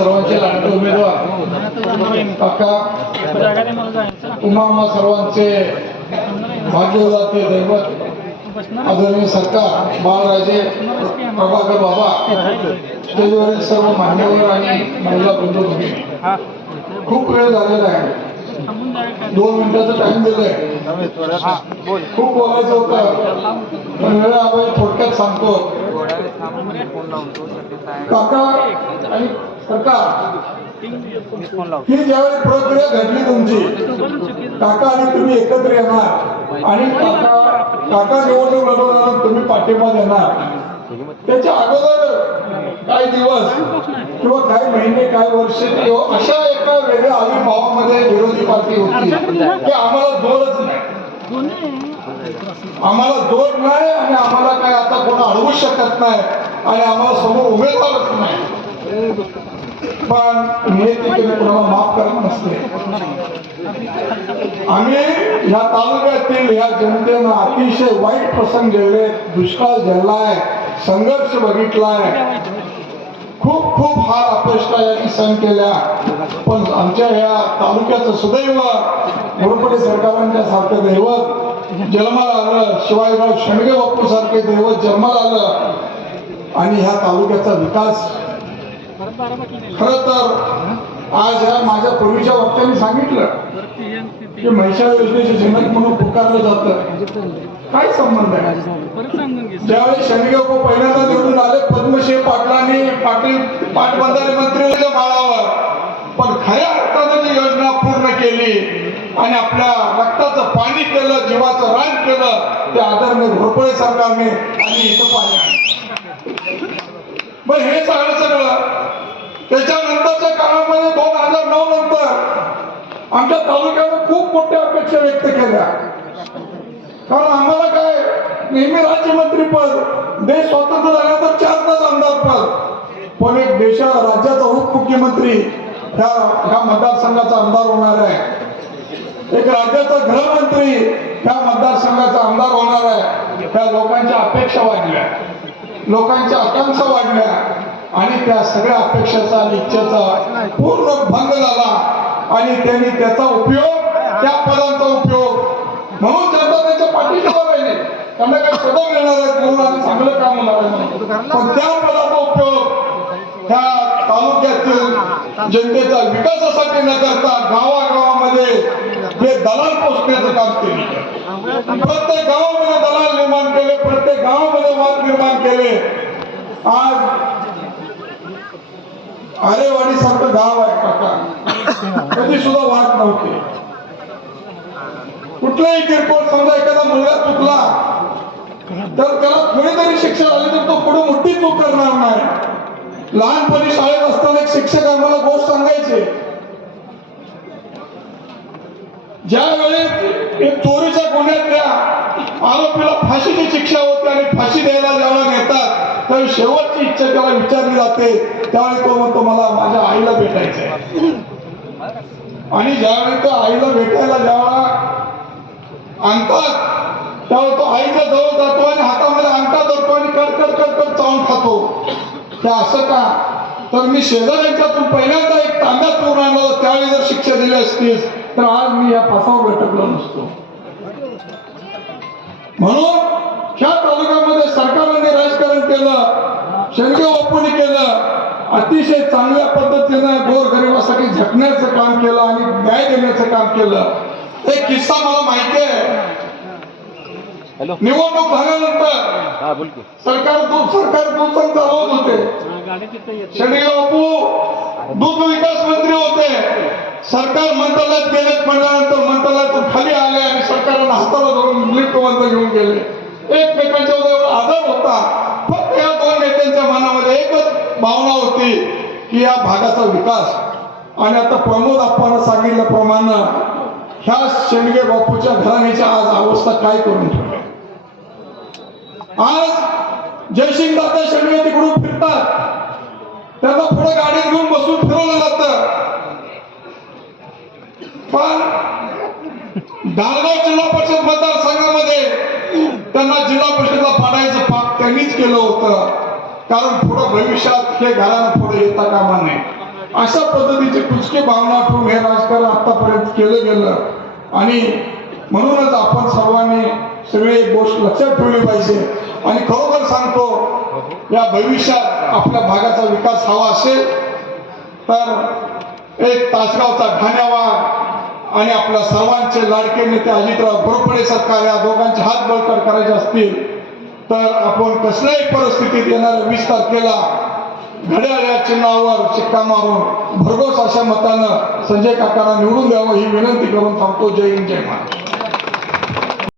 सर्वांचे लाडके उमेदवार. काका उमामा सर्वांचे भाग्यवदाते दैवत आदरणीय सरकार बाळराजे प्रभाकर बाबा त्याच्यावरील सर्व मान्यवर आणि महिला बंधू भगिनी खूप वेळ झालेला आहे. दोन मिनिटाचा टाइम दिलाय. खूप बोलायचं होतं. पण वेळ आपण थोडक्यात सांगतो. काका आणि सरकार ही ज्यावेळी प्रक्रिया घडली तुमची काका आणि तुम्ही एकत्र येणार आणि काका काका निवडणूक लढवणार तुम्ही पाठिंबा देणार. त्याच्या अगोदर काही दिवस किंवा काही महिने काही वर्ष किंवा अशा एका वेगळ्या आविर्भावामध्ये विरोधी पार्टी होती. की आम्हाला जोरच नाही. आम्हाला जोर नाही आणि आम्हाला काय आता कोण अडवू शकत नाही आणि आम्हाला समोर उमेदवारच नाही. पण नियतीकडे कोणाला माफ करत नसते. आम्ही या तालुक्यातील या जनतेनं अतिशय वाईट प्रसंग गेले दुष्काळ झेललाय संघर्ष बघितलाय. खूप खूप हार अपेक्षा यांनी सहन केल्या. पण आमच्या या तालुक्याचं सुदैव घोरपडे सरकारांच्या सारखं दैवत जन्माला आलं शिवाजीराव शेंडगे बापू सारखे दैवत जन्माला आलं. आणि ह्या तालुक्याचा विकास खर तर आज या माझ्या पूर्वीच्या वक्त्यांनी सांगितलं की म्हैसाळ योजनेचे जनक म्हणून पुकारलं जातं. काय संबंध आहे? ज्यावेळी शनिगाव पहिल्यांदा निवडून आले पद्मश्री पाटलांनी पाटील पाटबंधारे मंत्री होते माळावर. पण खऱ्या अर्थानं जी योजना पूर्ण केली आणि आपल्या रक्ताचं पाणी केलं जीवाचं रान केलं ते आदरणीय घोरपळे सरकारने आणि इथं पाणी. पण हे सगळं त्याच्यानंतरच्या काळामध्ये दोन हजार नऊ नंतर आमच्या तालुक्यानं खूप मोठ्या अपेक्षा व्यक्त केल्या. कारण आम्हाला काय नेहमी राज्यमंत्री पद देश स्वतंत्र झाल्यानंतर चारदाच आमदार पद. पण एक देशा राज्याचा उपमुख्यमंत्री ह्या ह्या मतदारसंघाचा आमदार होणार आहे. एक राज्याचा गृहमंत्री ह्या मतदारसंघाचा आमदार होणार आहे. त्या लोकांच्या अपेक्षा वाढल्या. लोकांच्या आकांक्षा वाढल्या. आणि त्या सगळ्या अपेक्षाचा आणि इच्छेचा पूर्ण भंग झाला. आणि त्यांनी त्याचा उपयोग त्या पदांचा उपयोग. म्हणून जनता त्यांच्या पाठीशी राहिले. त्यांना काही सभा मिळणार आहेत म्हणून आम्ही चांगलं काम होणार आहे पण त्या पदाचा उपयोग त्या तालुक्यातील जनतेचा विकासासाठी न करता गावागावामध्ये हे दलाल पोचण्याचं काम केलं. प्रत्येक गावामध्ये दलाल निर्माण केले प्रत्येक गावामध्ये वाद निर्माण केले. आज आरेवाडी सारखं गाव आहे काका. कधी सुद्धा वाद नव्हते. कुठलाही किरकोळ समजा एखादा मुलगा चुकला तर त्याला थोडी तरी शिक्षा झाली तर तो पुढे मोठी चूक करणार नाही. लहानपणी शाळेत असताना एक शिक्षक आम्हाला गोष्ट सांगायचे. ज्या वेळेस एक चोरीच्या गुन्ह्यातल्या आरोपीला फाशीची शिक्षा होते आणि फाशी द्यायला जेव्हा घेतात त्यावेळी शेवटची इच्छा त्याला विचारली जाते त्यावेळी तो म्हणतो मला माझ्या आईला भेटायचंय. आणि ज्यावेळी तो आईला भेटायला ज्यावेळा आणतात त्यावेळी तो आईच्या जवळ जातो आणि हातामध्ये अंगठा धरतो आणि कडकड कडकड चावून खातो. ते असं का? तर मी शेजाऱ्यांच्यातून पहिल्यांदा एक तांब्या चोरून आणला त्यावेळी जर शिक्षा दिली असतीस तर आज मी या पासावर लटकलो नसतो. म्हणून ह्या तालुक्यामध्ये सरकारने राजकारण केलं शेंडगे बापूने केलं अतिशय चांगल्या पद्धतीनं गोरगरिबासाठी झटण्याचं काम केलं आणि न्याय देण्याचं काम केलं. एक किस्सा मला माहिती आहे. हॅलो. निवडणूक झाल्यानंतर हा सरकार दूध सरकार दूध पण चालवत होते. शेंडगे बापू दूध विकास मंत्री होते. सरकार मंत्रालयात गेले म्हटल्यानंतर मंत्रालयातून खाली आले आणि सरकारनं हाताला धरून लिफ्ट घेऊन गेले. एकमेकांच्या एवढा आदर होता फक्त या दोन नेत्यांच्या मनामध्ये एकच भावना होती की या भागाचा विकास. आणि आता प्रमोद आपण सांगितल्याप्रमाणे ह्या शेंडगे बापूच्या घराण्याची आज अवस्था काय करून ठेवली? आज जयसिंग दादा शेंडगे तिकडून फिरतात. त्यांना पुढे गाडीत घेऊन बसून फिरवलं जात. पण दारगाव जिल्हा परिषद मतदारसंघामध्ये त्यांना जिल्हा परिषदला पाडायचं पाप त्यांनीच केलं होतं. कारण पुढं भविष्यात हे घरानं पुढे येता कामा नये अशा पद्धतीचे कुचके भावना ठेवून हे राजकारण आतापर्यंत केलं गेलं. आणि म्हणूनच आपण सर्वांनी सगळी एक गोष्ट लक्षात ठेवली पाहिजे. आणि खरोखर सांगतो या भविष्यात आपल्या भागाचा विकास हवा असेल तर एक तासगावचा ठाण्यावाड आणि आपल्या सर्वांचे लाडके नेते अजितराव घोरपडे सरकार या दोघांचे हात बळकट करायचे असतील. तर आपण कसल्याही परिस्थितीत येणाऱ्या वीस तारखेला घड्याळ या चिन्हावर शिक्का मारून भरघोस अशा मतानं संजय काकांना निवडून द्यावं ही विनंती करून थांबतो. जय हिंद जय महाराज